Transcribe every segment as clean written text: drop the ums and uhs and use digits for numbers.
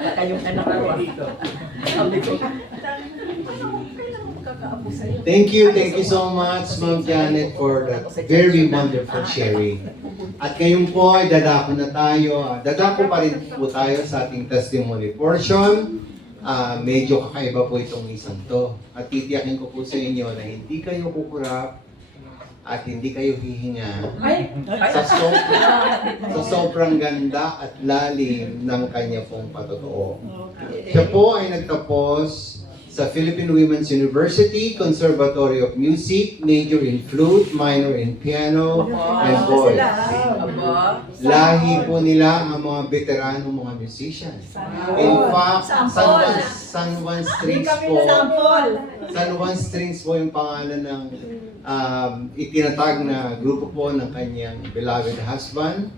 Wala kayong anak dito. Sabi ko, Thank you so much, Ma'am Janet, for that very wonderful sharing. At ngayon po ay dadako na tayo. Dadako pa rin po tayo sa ating testimony portion. Medyo kakaiba po itong isang to. At titiyakin ko po sa inyo na hindi kayo kukurap at hindi kayo hihinga sa sobrang ganda at lalim ng kanya pong patotoo. Siya po ay nagtapos sa Philippine Women's University, Conservatory of Music, major in flute, minor in piano, and voice. Lahi po nila ang mga veteranong mga musicians. In fact, San Juan Strings po, San Juan Strings po yung pangalan ng itinatag na grupo po ng kanyang beloved husband.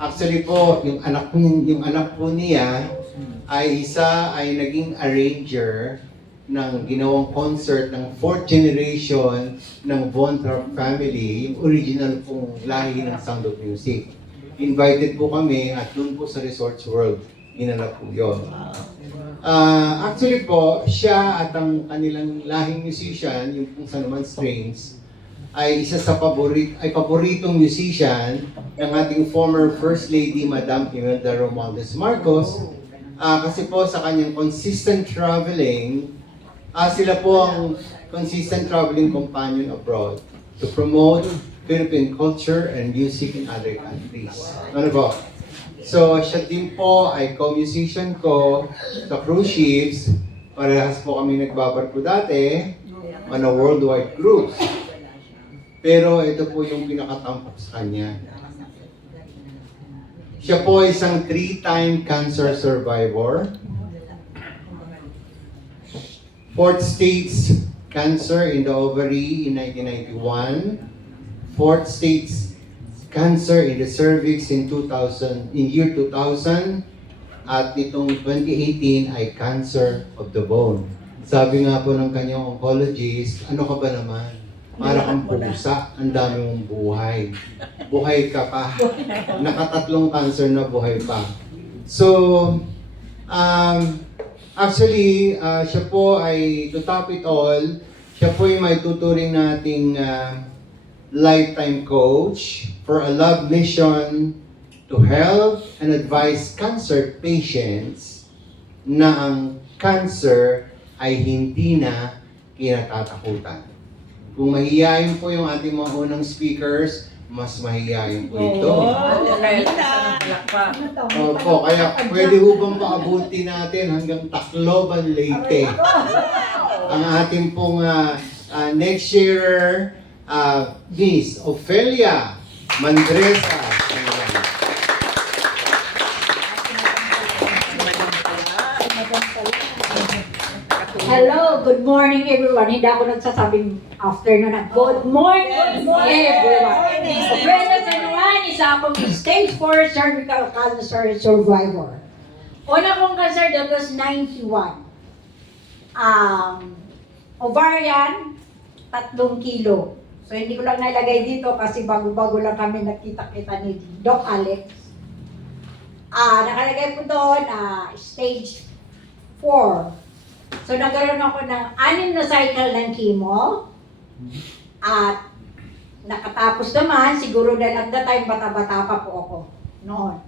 Actually po, yung anak po niya ay naging arranger ng ginawang concert ng 4th generation ng Von Trapp family, yung original pong lahi ng Sound of Music. Invited po kami at doon po sa Resorts World, ginanap po yun. Actually po, siya at ang kanilang lahing musician, yung pong San Juan Strings, ay isa sa paboritong musician ng ating former First Lady, Madam Imelda Romualdez Marcos. Kasi po sa kanyang consistent traveling, sila po ang consistent traveling companion abroad to promote Philippine culture and music in other countries. Ano po? So, siya din po ay co-musician ko sa cruise ships. Parehas po kami nagbabarko dati on a worldwide cruise. Pero ito po yung pinakatampok sa kanya. Siya po ay isang 3-time cancer survivor. 4th stage cancer in the ovary in 1991. 4th stage cancer in the cervix in year 2000. At itong 2018 ay cancer of the bone. Sabi nga po ng kanyang oncologist, ano ka ba naman? Para kang pusa, ang dami mong buhay. Buhay ka pa. Nakatatlong cancer na buhay pa. So, actually, siya po ay, to top it all, siya po ay may tuturing nating lifetime coach for a love mission to help and advise cancer patients na ang cancer ay hindi na kinatatakutan. Kung mahihayin po yung ating mga unang speakers, mas mahihayin po ito. Opo, kaya pwede ho bang paabuti natin hanggang Tacloban, Leyte. Ang ating pong next sharer, Miss Ofelia Mandresa. Hello, good morning everyone. Hindi ako nagsasabing afternoon na good morning everyone. Ofelia San Juan, isa akong stage 4 cervical cancer survivor. Una kong cancer, that was 91. Ovarian, 3 kilo. So hindi ko lang nalagay dito kasi bago-bago lang kami nakita-kita ni Doc Alex. Nakalagay po doon, stage 4. So, nagkaroon ako ng 6 na cycle ng chemo. At nakatapos naman, siguro dahil at that time, bata-bata pa po ako noon.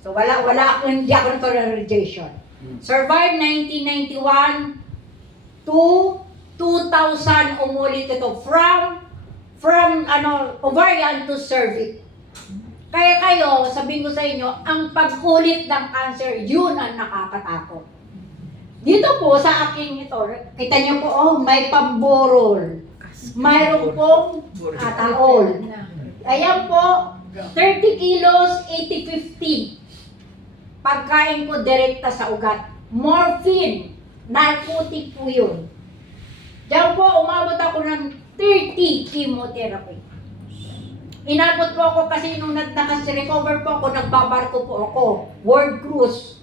So, hindi ako nagkaroon ng radiation. Survived 1991 to 2000 umulit ito from ovarian to cervix. Kaya kayo, sabihin ko sa inyo, ang pag-ulit ng cancer, yun ang nakakatakot. Dito po sa akin ito, kita niyo po, may pamborol. Mayroon pong taol. Ayan po, 30 kilos, 80-50. Pagkain ko direkta sa ugat. Morphine, narcotic po yun. Diyan po, umabot ako ng 30 chemotherapy. Inabot po ako kasi nung nag-recover po ako, nagbabarko po ako. World cruise.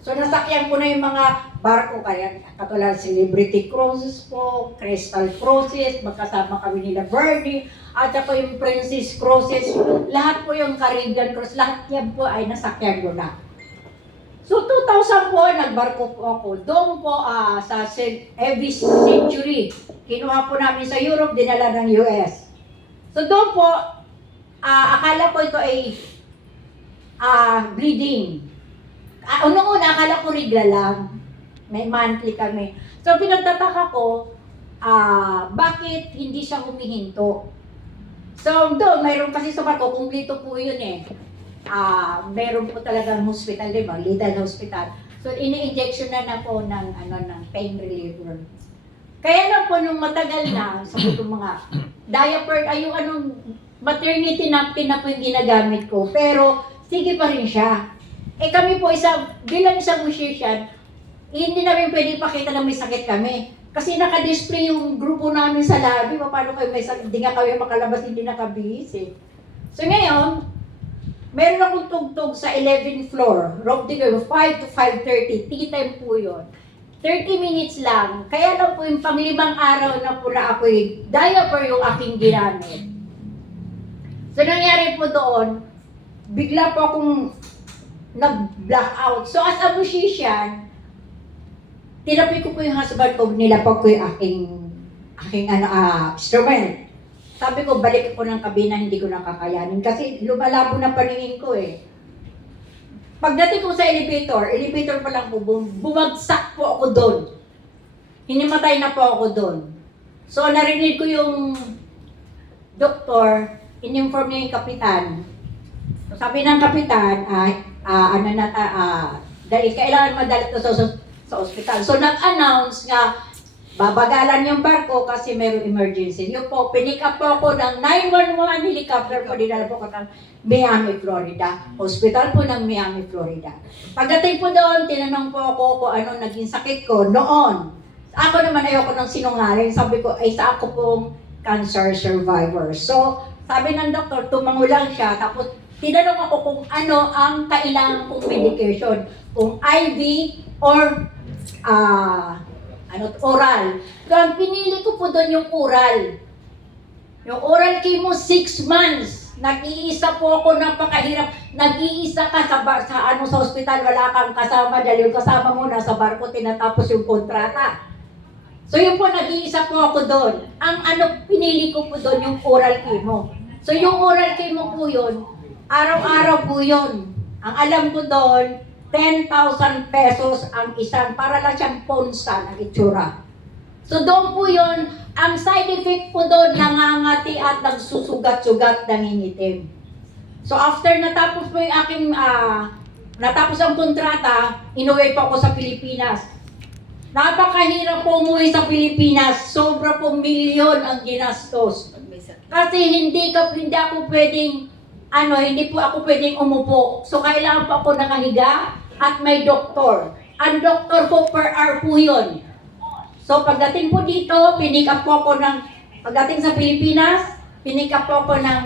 So nasakyan ko na yung mga barko, kaya katulad Celebrity Cruises po, Crystal Cruises, magkasama kami nila Bernie, at saka yung Princess Cruises, lahat po yung Caribbean Cruise, lahat yan po ay nasakyan ko na. So 2000 po, nagbarko po ako. Doon po sa Avis Century. Kinuha po namin sa Europe, dinala ng US. So doon po, akala ko ito ay bleeding. Unang-una, akala ko regla lang. May monthly kami. So pinagtataka ko, bakit hindi siya humihinto? So doon, mayroon kasi sa barko, kumplito po yun eh. Meron po talagang hospital, di ba? Lethal hospital. So, ini-injection na po ng pain reliever. Kaya lang po, nung matagal na, sabi ko mga diaper, yung maternity napkin na po yung ginagamit ko. Pero, sige pa rin siya. Kami po, bilang isang musician, hindi namin pwede ipakita na may sakit kami. Kasi naka-display yung grupo namin sa lobby. Paano kayo may sakit? Hindi nga kami makalabas, hindi nakabihis eh. So, ngayon, meron akong tugtog sa 11th floor, room ticket, 5 to 5:30, tea time po yun. 30 minutes lang, kaya lang po yung pang-5 araw na po na ako diaper yung aking ginamit. So nangyari po doon, bigla po akong nag-blackout. So as a musician, tinapi ko po yung husband ko, nilapag ko yung aking instrument. Sabi ko, balik ako ng kabina, hindi ko nakakayanin. Kasi lumalabo na paningin ko eh. Pagdating ko sa elevator pa lang po, bumagsak po ako doon. Hinimatay na po ako doon. So, narinig ko yung doktor, in-inform niya yung kapitan. So, sabi ng kapitan, dahil kailangan madala ito sa ospital. So, nag-announce nga, babagalan yung barko kasi mayroong emergency. Yung po, pinick up po ako ng 911 helicopter po, dinala po ko ng Miami, Florida. Hospital po ng Miami, Florida. Pagdating po doon, tinanong po ako kung ano naging sakit ko noon. Ako naman ayoko ng sinungaling. Sabi ko, isa ako pong cancer survivor. So, sabi ng doktor, tumango lang siya. Tapos, tinanong ako kung ano ang kailangan kong medication. Kung IV or oral. So, ang pinili ko po doon yung oral. Yung oral chemo, 6 months. Nag-iisa po ako, napakahirap. Nag-iisa ka sa ospital, wala kang kasama dahil yung kasama mo nasa barko, tinatapos yung kontrata. So yun po, nag-iisa po ako doon. Ang pinili ko po doon, yung oral chemo. So yung oral chemo po yun, araw-araw po yun. Ang alam ko doon, 10,000 pesos ang isang, para lang siyang ponsa ng itsura. So doon po yun, ang side effect po doon, nangangati at nagsusugat-sugat, nangingitim. So after natapos po yung aking, natapos ang kontrata, inuwi po ako sa Pilipinas. Napakahirap po umuwi sa Pilipinas, sobra po milyon ang ginastos. Kasi hindi ako pwedeng, hindi po ako pwedeng umupo. So kailangan po ako nakahiga, at may doktor. Ang doktor po per hour po yun. So pagdating po dito, pinick up po ako pagdating sa Pilipinas, pinick up po ako ng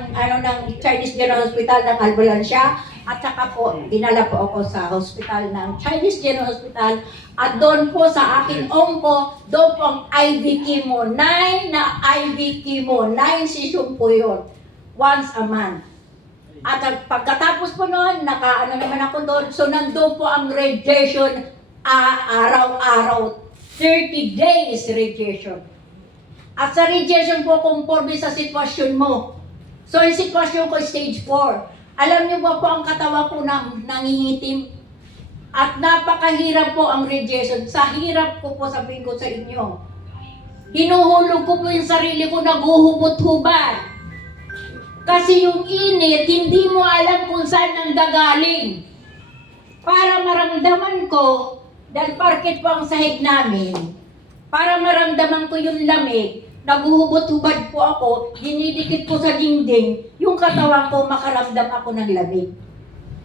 Chinese General Hospital ng Albalansya, at saka po, dinala po ako sa hospital ng Chinese General Hospital, at doon po sa aking onco, doon po ang IV chemo, 9 na IV chemo, 9 session po yun, once a month. At pagkatapos po noon, naman ako doon. So nandoon po ang radiation araw-araw. 30 days radiation. At sa radiation po, conforme sa sitwasyon mo. So yung sitwasyon ko, stage 4. Alam niyo ba po ang katawan ko nangingitim? At napakahirap po ang radiation. Sa hirap ko po, sabihin ko sa inyo. Hinuhulog ko po yung sarili ko, naguhubot-hubad. Kasi yung init, hindi mo alam kung saan ang gagaling. Para maramdaman ko, dahil parket po ang sahig namin, para maramdaman ko yung lamig, naguhubot-hubad po ako, dinidikit po sa dingding, yung katawan ko, makaramdam ako ng lamig.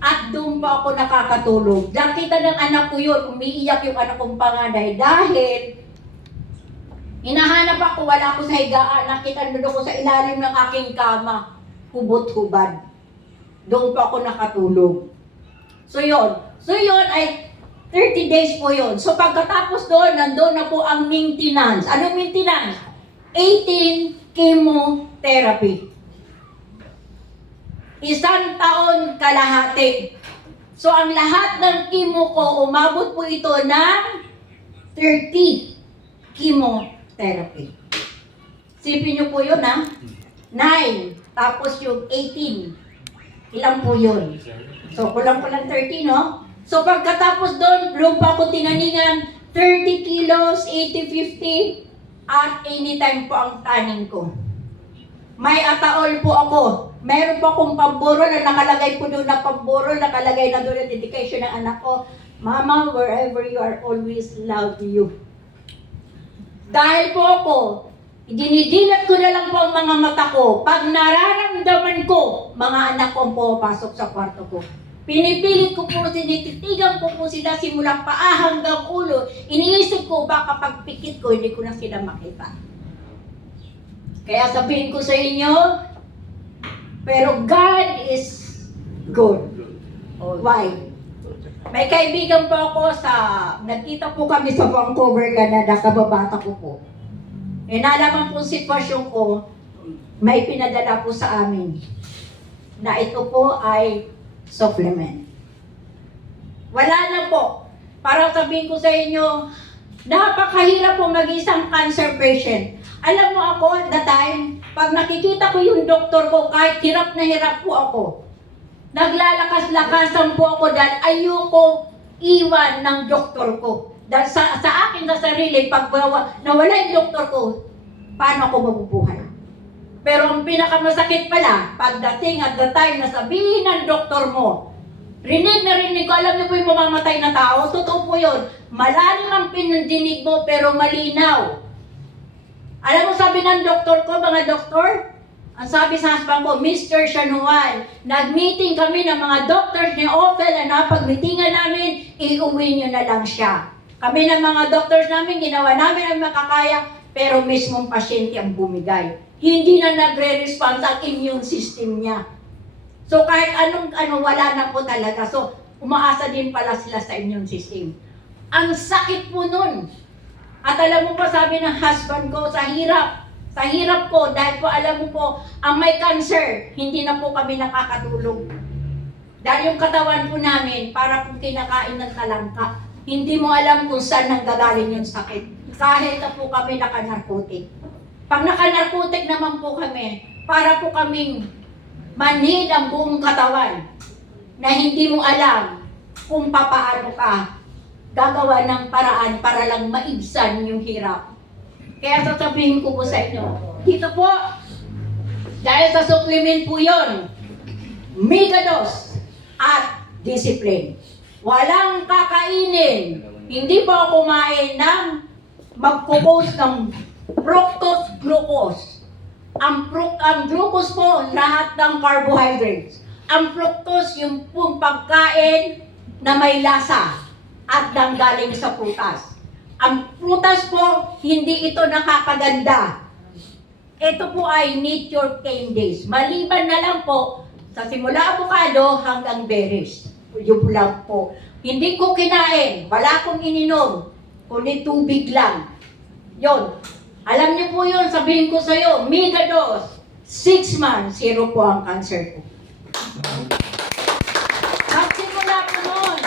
At doon pa ako nakakatulog. Nakita ng anak ko yun, umiiyak yung anak kong panganay dahil hinahanap ako, wala ako sa higaan, nakita doon ako sa ilalim ng aking kama. Hubot-hubad. Doon pa ako nakatulog. So yun ay 30 days po yun. So pagkatapos doon, nandun na po ang maintenance. Anong maintenance? 18 chemotherapy. 1 taon kalahati. So ang lahat ng chemo ko, umabot po ito ng 30 chemotherapy. Sipin niyo po yun, ha? 9, tapos yung 18. Ilan po yun? So kulang-kulang 30, no? So pagkatapos doon, lupa ko tinaningan, 30 kilos, 80, 50, at anytime po ang taning ko. May ataol po ako. Meron po akong pamburol na nakalagay po doon na pamburol, nakalagay na doon ang dedication ng anak ko. Mama, wherever you are, always love you. Dahil po ako, dinidilat ko na lang po ang mga mata ko. Pag nararamdaman ko, mga anak ko ang pumapasok sa kwarto ko. Pinipilit ko po, tinititigan ko po sila simula paa hanggang ulo. Iniisip ko, baka pagpikit ko, hindi ko na sila makita. Kaya sabihin ko sa inyo, pero God is good. Why? May kaibigan po ako nagkita po kami sa Vancouver, Canada, kababata ko po. E nalaman po sitwasyon ko, may pinadala po sa amin na ito po ay supplement. Wala na po. Para sabihin ko sa inyo, napakahirap po mag-isang cancer patient. Alam mo ako, at the time, pag nakikita ko yung doktor ko, kahit hirap na hirap po ako, naglalakas-lakasan po ako dahil ayoko iwan ng doktor ko. Dahil sa akin sa sarili, pag nawala yung doktor ko, paano ako mabubuhay? Pero ang pinakamasakit pala, pagdating at the time na sabihin ng doktor mo, rinig na rinig ko, alam niyo po yung mamamatay na tao, totoo po yun. Malalim ang pinandinig mo pero malinaw. Alam mo sabi ng doktor ko, mga doktor, ang sabi sa husband ko, Mr. Shanuan, nag-meeting kami ng mga doctors ni Ophel na napag-meetingan namin, iuwi niyo na lang siya. Kami ng mga doctors namin, ginawa namin ang makakaya, pero mismong pasyente ang bumigay. Hindi na nagre-response ang immune system niya. So kahit wala na po talaga. So umaasa din pala sila sa immune system. Ang sakit po nun. At alam mo pa, sabi ng husband ko, sa hirap ko, dahil po alam mo po, ang may cancer, hindi na po kami nakakatulog. Dahil yung katawan po namin, para po kinakain ng talangka, hindi mo alam kung saan nanggagaling yung sakit. Kahit na po kami naka-narcotic. Pag naka-narcotic naman po kami, para po kaming manhid ang buong katawan na hindi mo alam kung papaano ka gagawa ng paraan para lang maibsan yung hirap. Kaya sasabihin ko po sa inyo, dito po, dahil sa supplement po yun, Megados at discipline. Walang kakainin. Hindi po ako kumain ng magkukos ng fructose, glucose. Ang glucose po, lahat ng carbohydrates. Ang fructose, yung pong pagkain na may lasa at nanggaling sa prutas. Ang prutas po, hindi ito nakakaganda. Ito po ay nature candies. Maliban na lang po sa simula avocado hanggang berries. Yung lang po. Hindi ko kinain, wala akong ininom, kundi tubig lang. Yon. Alam niyo po yun, sabihin ko sa iyo, Megados, 6 months, 0 po ang cancer ko. Magsimula po noon,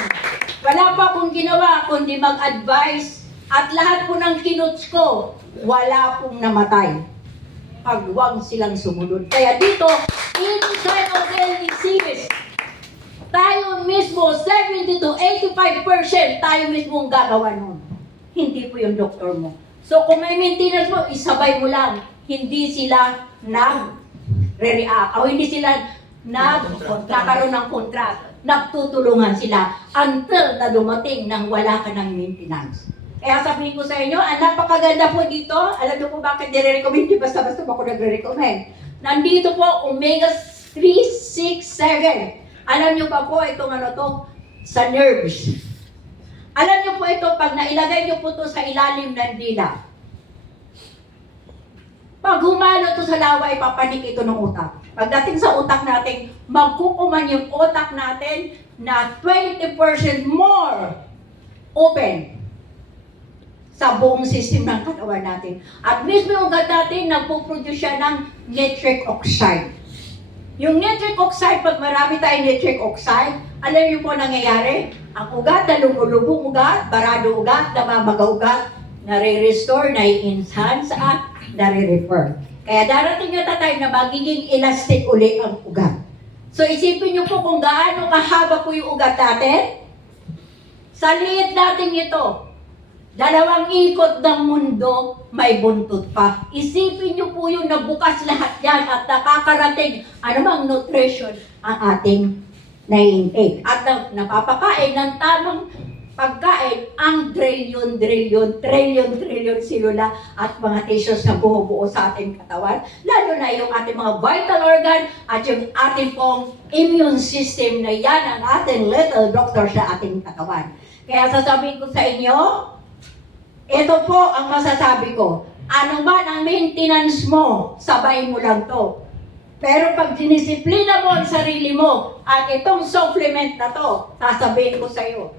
wala pa akong ginawa kundi mag-advise at lahat po ng kinuts ko, wala pong namatay. Pagwang silang sumunod. Kaya dito, inside of LDCs, tayo mismo, 70 to 85%, tayo mismo ang gagawa nun. Hindi po yung doktor mo. So kung may maintenance mo, isabay mo lang. Hindi sila nag-react o hindi sila nagkakaroon ng contract. Nagtutulungan sila until na dumating nang wala ka ng maintenance. Kaya sabihin ko sa inyo, ang napakaganda po dito. Alam niyo po bakit nire-recommend? Di basta-basta ako nagre-recommend. Nandito po, omega 3, 6, 7. Alam niyo ba po itong sa nerves. Alam niyo po ito, pag nailagay niyo po ito sa ilalim ng dila, pag humalo ito sa lawa, ipapanik ito ng utak. Pagdating sa utak natin, magkukuman yung utak natin na 20% more open sa buong system ng katawan natin. At mismo yung ugat natin, nagpo-produce siya ng nitric oxide. Yung nitric oxide, pag marami tayong nitric oxide, alam niyo po nangyayari? Ang ugat na lumulubong ugat, barado ugat, namamaga ugat, nare-restore, nai-enhance at nare-refer. Kaya darating yung tatay na magiging elastic uli ang ugat. So isipin niyo po kung gaano kahaba po yung ugat natin. Sa liit natin ito, 2 ikot ng mundo, may buntot pa. Isipin niyo po yung nabukas lahat yan at nakakarating anumang nutrition ang ating na-intake. At napapakain ng tamang pagkain ang trillion selula at mga tissues na bumubuo sa ating katawan. Lalo na yung ating mga vital organ at yung ating pong immune system na yan ang ating little doctor sa ating katawan. Kaya sasabihin ko sa inyo, ito po ang masasabi ko. Ano man ang maintenance mo, sabay mo lang to. Pero pag dinisiplina mo ang sarili mo, at itong supplement na to, sasabihin ko sa iyo,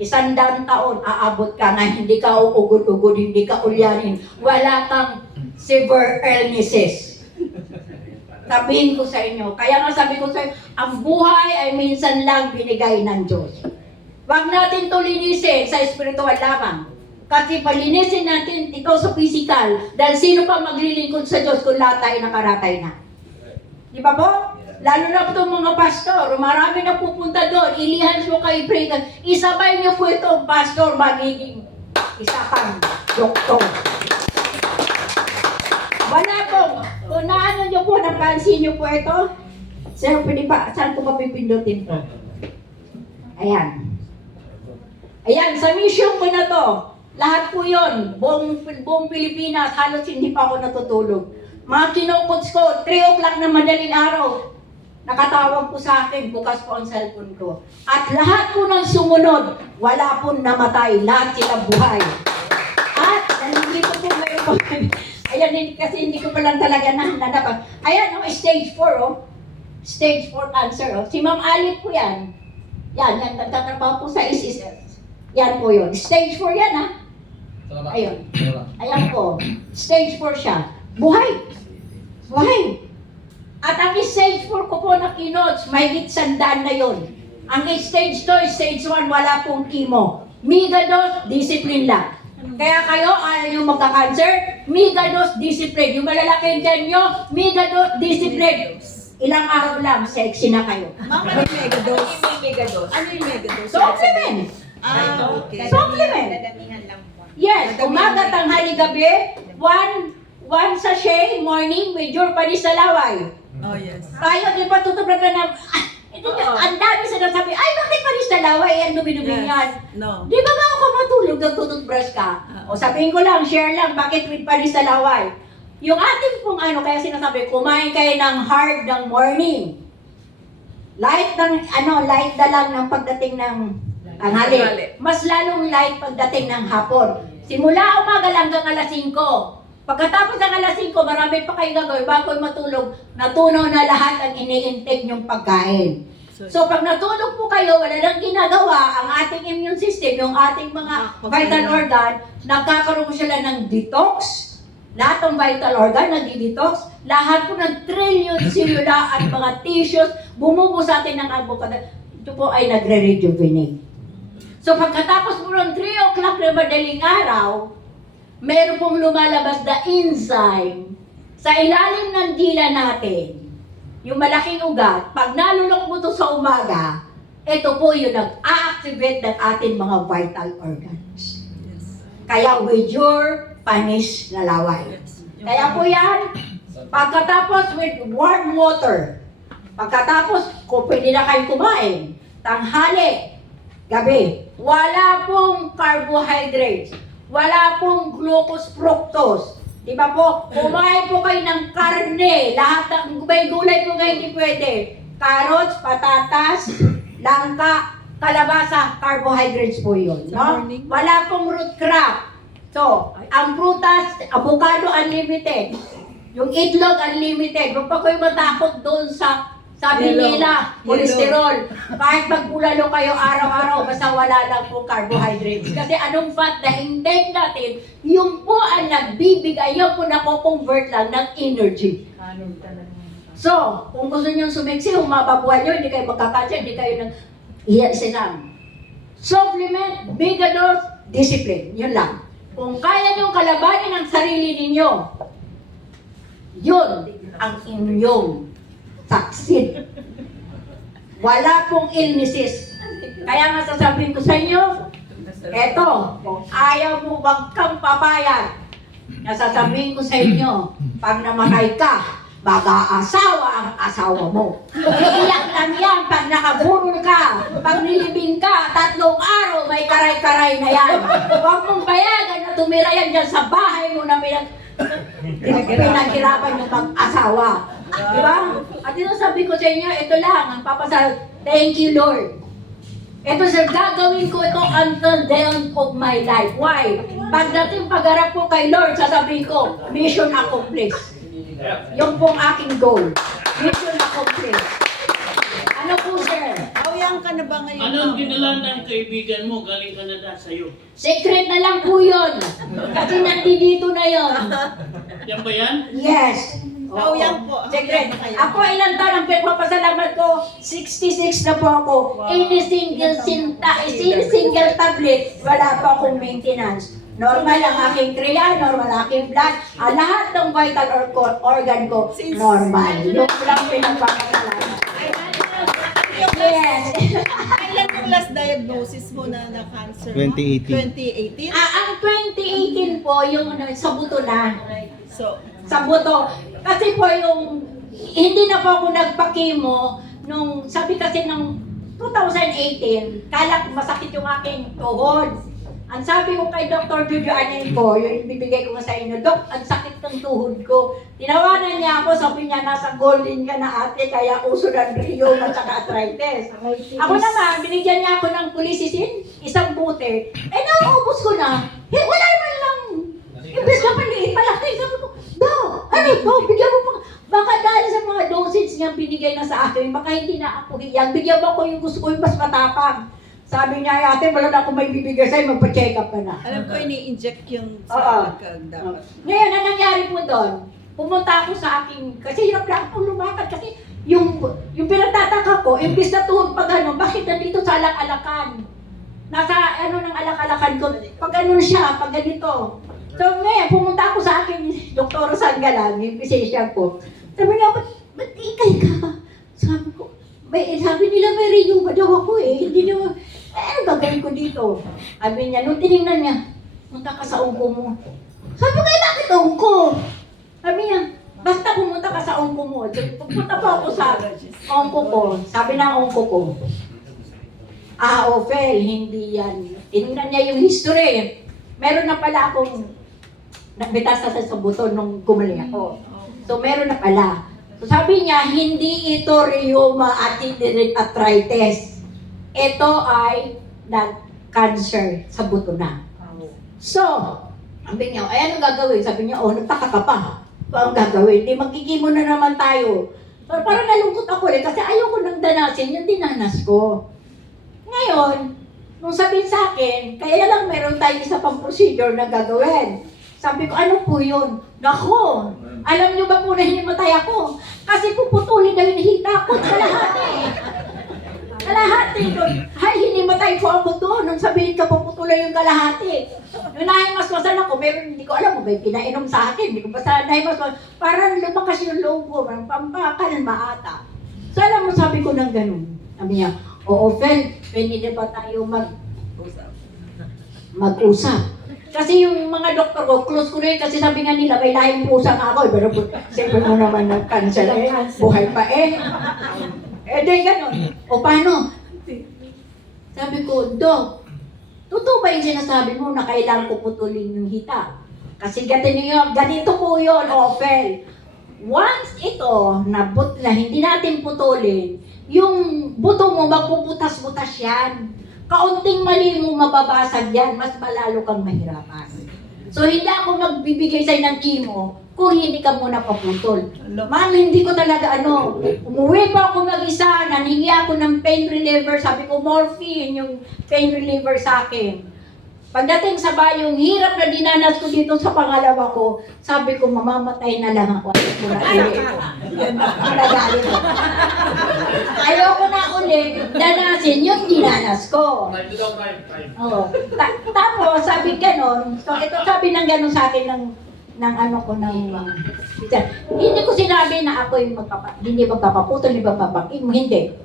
100 taon, aabot ka na hindi ka uugod-ugod, hindi ka ulyanin, wala kang severe illnesses. Sabihin ko sa inyo, kaya nga sabi ko sa inyo, ang buhay ay minsan lang binigay ng Diyos. Huwag natin to linisin sa spiritual lamang. Kasi palinisin natin ikaw sa physical, dahil sino pa maglilingkod sa Diyos kung lahat tayo nakaratay na? Di ba po? Lalo na po itong mga pastor, marami na pupunta doon, ilihans mo kayo, pray ka. Isabay niyo po itong pastor, magiging isa kang doktor. Wala pong, kung naano niyo po, napansin niyo po ito, sir, pwede ba, saan ko mapipindutin po? Ayan. Ayan, sa mission ko na to, lahat po yun, buong Pilipinas, halos hindi pa ako natutulog. Mga kinukuts ko, 3 o'clock na madaling araw, nakatawag po sa akin, bukas po ang cellphone ko. At lahat po ng sumunod, wala po namatay, lahat sila buhay. At, nandito po ngayon po, ayan, kasi hindi ko pa lang talaga nahanapan. Ayan, stage 4, oh. Stage 4 cancer, oh. Si Ma'am Alit po yan. Yan, nagtatrabaho po sa SSS. Yan po yun. Stage 4 yan, ha? Ayun. Ayan po. Stage 4 siya. Buhay. Buhay. At ang stage 4 ko po na kinots, may gitsandaan na yun. Ang stage 2, stage 1, wala pong chemo. Megadose, discipline lang. Kaya kayo, ayaw yung magka-cancer, megadose, discipline. Yung malalaki dyan nyo, megadose, discipline. Ilang araw lang, sexy na kayo. Ma'am, ano yung megadose? Ano yung megadose? Ano yung megadose? Supplement. Okay. Supplement. Dadamihan lang po. Yes, umaga, tanghali, gabi, one sachet morning with your panis na laway. Oh, yes. Tayo, di ba, tutubra na, ang dami sinasabi, ay, bakit panis na laway? Yan, dumi-dumi yan. No. Di ba ba ako matulog, nagtututbrush ka? O sabihin ko lang, share lang, bakit with panis na laway? Yung ating pong kaya sinasabi, kumain kayo ng hard ng morning. Light na lang ng pagdating ng tanghali. Mas lalong light pagdating ng hapon. Simula umaga lang hanggang alas 5. Pagkatapos ng alas 5, marami pa kayong gagawin bago matulog, natunaw na lahat ang ini-intake nyong pagkain. So pag natulog po kayo, wala lang ginagawa, ang ating immune system, yung ating mga vital organ, nagkakaroon sila ng detox. Lahat ng vital organ nagdi-detox. Lahat po ng trillion selula at mga tissues, bumubuo sa atin ng avocado. Ito po ay nagre-rejuvenate. So pagkatapos po ng 3 o'clock na madaling araw, meron pong lumalabas na enzyme sa ilalim ng dila natin. Yung malaking ugat, pag nalunok mo to sa umaga, ito po yung nag-activate ng ating mga vital organs. Kaya with your panis na laway. Kaya po yan, pagkatapos with warm water, pagkatapos kung pwede na kayong kumain, tanghali, gabi, wala pong carbohydrates, wala pong glucose, fructose. Di ba po? Kumain po kayo ng karne, lahat ng may gulay po kayo hindi pwede. Carrots, patatas, langka, kalabasa, carbohydrates po yun. No? Wala pong root crop. So, ang prutas, avocado unlimited. Yung itlog unlimited. Huwag pa kayo matakot doon sa Sabi Yellow. nila, cholesterol. Kahit magbulalo kayo araw-araw, basta wala lang po carbohydrates. Kasi anong fat na intake natin, yung po ang nagbibigay, yung po nako-convert lang ng energy. So, kung gusto nyo sumiksi, humababuhan nyo, hindi kayo magkakasya, hindi kayo nang iyasinam. Supplement, mega dose, discipline. Yun lang. Kung kaya nyo kalabanin ang sarili ninyo, yun ang inyong succeed. Wala pong illnesses. Kaya nga sasabihin ko sa inyo, eto, kung ayaw mo wag kang papayag, nasasabihin ko sa inyo, pag namatay ka, mag-aasawa ang asawa mo. Iiyak lang yan pag nakaburol ka, pag nilibing ka, 3 araw, may karay-karay na yan. Huwag mong bayagan na tumira yan dyan sa bahay mo na pinaghirapan yung mag-asawa. Diba? At ito sabi ko sa inyo, ito lang, ang papasal, thank you Lord. Ito sir, gagawin ko ito until the end of my life. Why? Pagdating pagharap ko kay Lord, sasabihin ko, mission accomplished. Yung pong aking goal. Mission accomplished. Ano po sir? Awyang ka na ba ngayon? Anong dinala ng kaibigan mo galing Canada sa'yo? Secret na lang po yun. Kasi nandito na yun. Yan ba yan? Yes. Oh, yan po. Secret. Yan na kayo. Ako ilang taon ang pinagpapasalamat ko? 66 na po ako. Wow. Any single tablet, wala pa akong maintenance. Normal ang aking kriya, normal ang aking blood. Lahat ng vital organ ko, normal. Yung lang pinagpapasalamat. Yes. Kailan yung last diagnosis mo na cancer? 2018. 2018? Ang 2018 po, yung sa buto na. So, Sa buto. Kasi po yung, hindi na po ako nagpa-chemo nung, sabi kasi ng 2018, kala ko masakit yung aking tuhod. Ang sabi ko kay Dr. Jojo Anin ko, yung ibibigay ko sa inyo, Dok, ang sakit ng tuhod ko. Tinawanan niya ako, sabi niya, nasa golden ka na ate, kaya uso ng rheuma at saka arthritis. Ako naman, binigyan niya ako ng Colicisin, isang buti. Naubos ko na. Wala man lang. Ibig na maliit, malaki. Sabi ko, Dok, ano to? Bigyan mo pa. Baka dahil sa mga dosage niya binigay na sa akin, baka hindi na ako hiyang. Bigyan mo ko yung gusto ko, yung mas matapang. Sabi niya, ate, wala na akong may bibigay sa'yo, magpa-check up ka na. alam ko ini-inject yung Oo. sa nagkagdapat. Ngayon, ang nangyari po doon, pumunta ako sa aking, kasi hirap lang akong lumakad, kasi yung pinagtataka ko, imbis na tuhod pag ano, bakit nandito sa alak-alakan? Nasa ano ng alak-alakan ko, pag ano siya, pag ganito. So ngayon, pumunta ako sa aking Dr. Sanggalang, yung physician ko. Sabi niya, ba't ikay ka? Sabi ko, sabi nila may renew daw ako hindi naman, ano gagawin ko dito? Sabi niya, nung tinignan niya, punta ka sa ungko mo. Sabi ko, bakit ungko? Sabi niya, basta pumunta ka sa ungko mo. Pupunta po ako sa ungko ko. Sabi ng ungko ko, Ophel, hindi yan. Tinignan niya yung history. Meron na pala akong nagbitas sa buto nung gumaling ako. So meron na pala. So sabi niya, hindi ito rheuma at hindi rin arthritis. Ito ay cancer sa buto na. So, sabi niya, ano gagawin? Sabi niya, nagtaka ka pa. Ano gagawin? Di magkikimo na naman tayo. So, parang nalungkot ako kasi ayoko nang danasin yung dinanas ko. Ngayon, nung sabihin sa akin, kaya lang meron tayong isa pang procedure na gagawin. Sabi ko, ano po yun? Nako, alam niyo ba po na hinimatay ako? Kasi puputulin na yung hita ko, kalahati. Kalahati doon. Hay, hinimatay po ako doon. Nung sabihin ka, puputulin yung kalahati. Nung nahimasmasan ako, meron, hindi ko alam mo, may pinainom sa akin. Hindi ko basta nahimasmasan. Parang lumakas yung loob ko, parang pampakalma ata. So alam mo, sabi ko ng ganun. Sabi niya, Phil, pwede na ba tayo mag-usap? Kasi yung mga doktor ko, close ko rin kasi sabi nga nila, may lahing pusa nga ako. Pero siyempre mo naman ng cancer buhay pa di ganun. O paano? Sabi ko, Dok, totoo ba yung sinasabi mo na kailangan ko putulin yung hita? Kasi ganito po yun, Phil. Once ito, na hindi natin putulin, yung buto mo, magpuputas-butas yan. Kaunting mali mo mababasag yan, mas malalo kang mahirapan. So hindi ako magbibigay sa'yo ng chemo kung hindi ka muna paputol. Ma'am, hindi ko talaga umuwi pa ako mag-isa, nanhingi ako ng pain reliever, sabi ko morphine yung pain reliever sa akin. Pagdating sa bayong hirap na dinanas ko dito sa pangalawa ko, sabi ko mamamatay na lang ako. Nagalit ako. Ayoko na ulit danasin yung dinanas ko. Oh. Tapos sabi ganon, so ito sabi ng ganon sa akin ng hindi ko sinabi na ako yung hindi magpapaputol, hindi magpapapakim, hindi.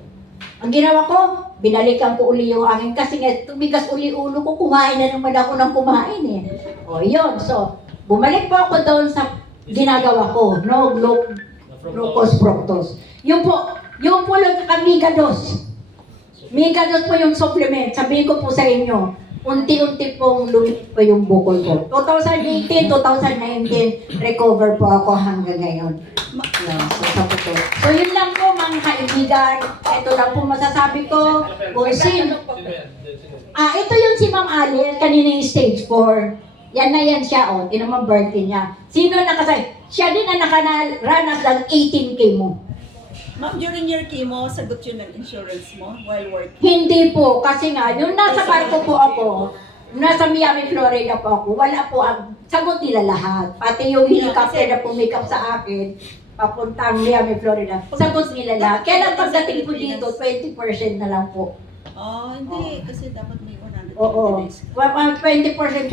Ang ginawa ko, binalikan ko uli yung akin kasi nga tumigas uli ulo ko, kumain na naman ako ng kumain eh. O yun, so bumalik po ako doon sa ginagawa ko, no glucose fructose. Yung po lang Migados. Migados po yung supplement. Sabihin ko po sa inyo, unti-unti pong lumit po yung bukol ko. 2018, 2019, recover po ako hanggang ngayon. So yun lang po mga kaibigan. Ito lang po masasabi ko. Ito yung si Ma'am Alice, kanina yung stage 4. Yan na yan siya, Ito naman birthday niya. Sino nakasay? Siya din na nakaranas ng 18K mo. Ma'am, during your chemo, sagot yun ng insurance mo while working? Hindi po, kasi nga, yung nasa barko po ako, nasa Miami, Florida po ako, wala po ang sagot nila lahat. Pati yung helicopter na pumikap sa akin, papuntang Miami, Florida, sagot nila lahat. Kaya lang pagdating po dito, 20% na lang po. Hindi. Kasi dapat may 100 Oo. days. 20%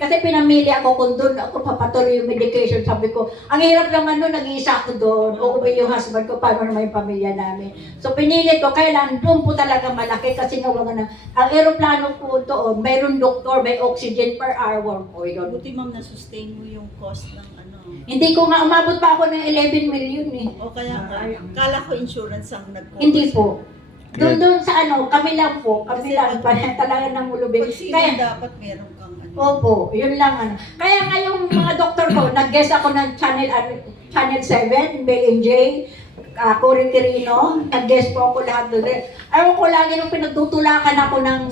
kasi pinamili ako kung doon ako papatuloy yung medication. Sabi ko, ang hirap lang nag-iisa ako doon. Uuwi yung husband ko, paano naman yung pamilya namin. So pinili ko, kailan doon po talaga malaki kasi nga wala na. Ang aeroplano po doon, mayroong doktor, may oxygen per hour po yun. Buti ma'am, na-sustain mo yung cost ng Hindi ko nga umabot pa ako ng 11 million eh. O kaya, kala ko insurance ang nag-cover. Hindi po. Doon sa kami lang po, kami lang talaga ng mulubin. Kaya dapat meron kang Opo, yun lang Kaya nga yung mga doktor ko, nag-guest ako ng Channel 7, Bel and J, Cory Tirino, nag-guest po ako lahat doon. Ayaw ko lagi nung pinagtutulakan ako ng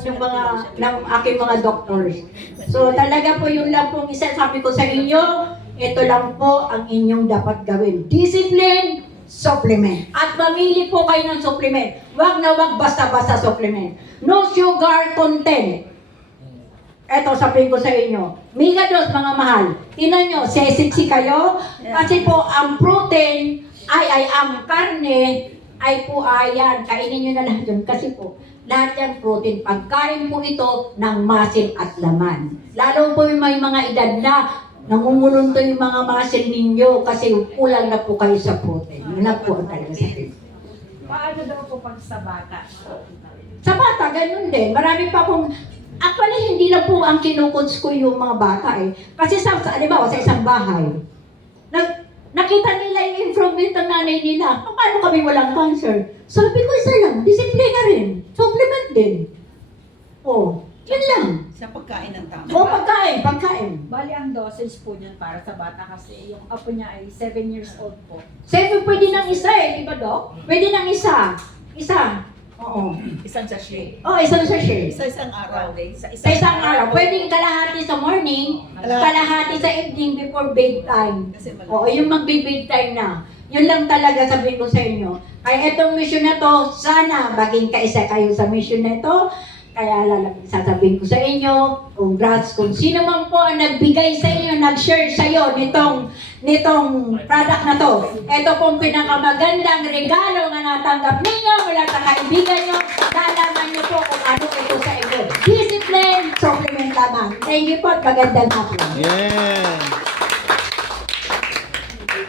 aking mga doctors. So talaga po yun lang po, isa sabi ko sa inyo, ito lang po ang inyong dapat gawin. Discipline, supplement. At mamili po kayo ng supplement. Wag na wag basta-basta supplement. No sugar content. Eto, sabihin ko sa inyo. Migados, mga mahal. Tingnan nyo, sesiksi kayo. Kasi po, ang protein, ang karne, ay po ayan. Kainin nyo na lahat yun. Kasi po, lahat yan protein. Pagkain po ito ng muscle at laman. Lalo po yung may mga edad na nangungulunto yung mga muscle ninyo kasi kulang na po kayo sa protein. Yun na po ang talaga sa akin. Paano daw po pag sa bata? Sa bata, ganun din. Marami pa akong... Actually, hindi na po ang kinukuns ko yung mga bata eh. Kasi halimbawa, sa isang bahay, nakita nila yung improvement ng nanay nila. Paano kami walang cancer? Sabi ko, isa lang, disiplina rin. Supplement din. Yun lang. sa pagkain ng tama. Pagkain. Bali, ang dosage po niyan para sa bata kasi yung apo niya ay 7 years old po. Pwede ng isa di ba, Dok? Pwede ng isa. Isa. Oo. Isang sachet. Isang sachet. Isa-isang araw. Okay. Sa isang araw. Pwede kalahati sa morning, kalahati sa evening before bedtime. Kasi Yung magbe-bedtime na. Yun lang talaga sabihin ko sa inyo. Kaya itong mission na to, sana maging kaisa kayo sa mission na to. Kaya sasabihin ko sa inyo, congrats kung sino man po ang nagbigay sa inyo, nag-share sa iyo nitong product na to. Ito pong pinakamagandang regalo na natanggap ninyo mula sa kaibigan nyo. Nalaman nyo po kung ano ito sa inyo. Discipline, supplement lamang. Thank you po at magandang hapon. Yeah.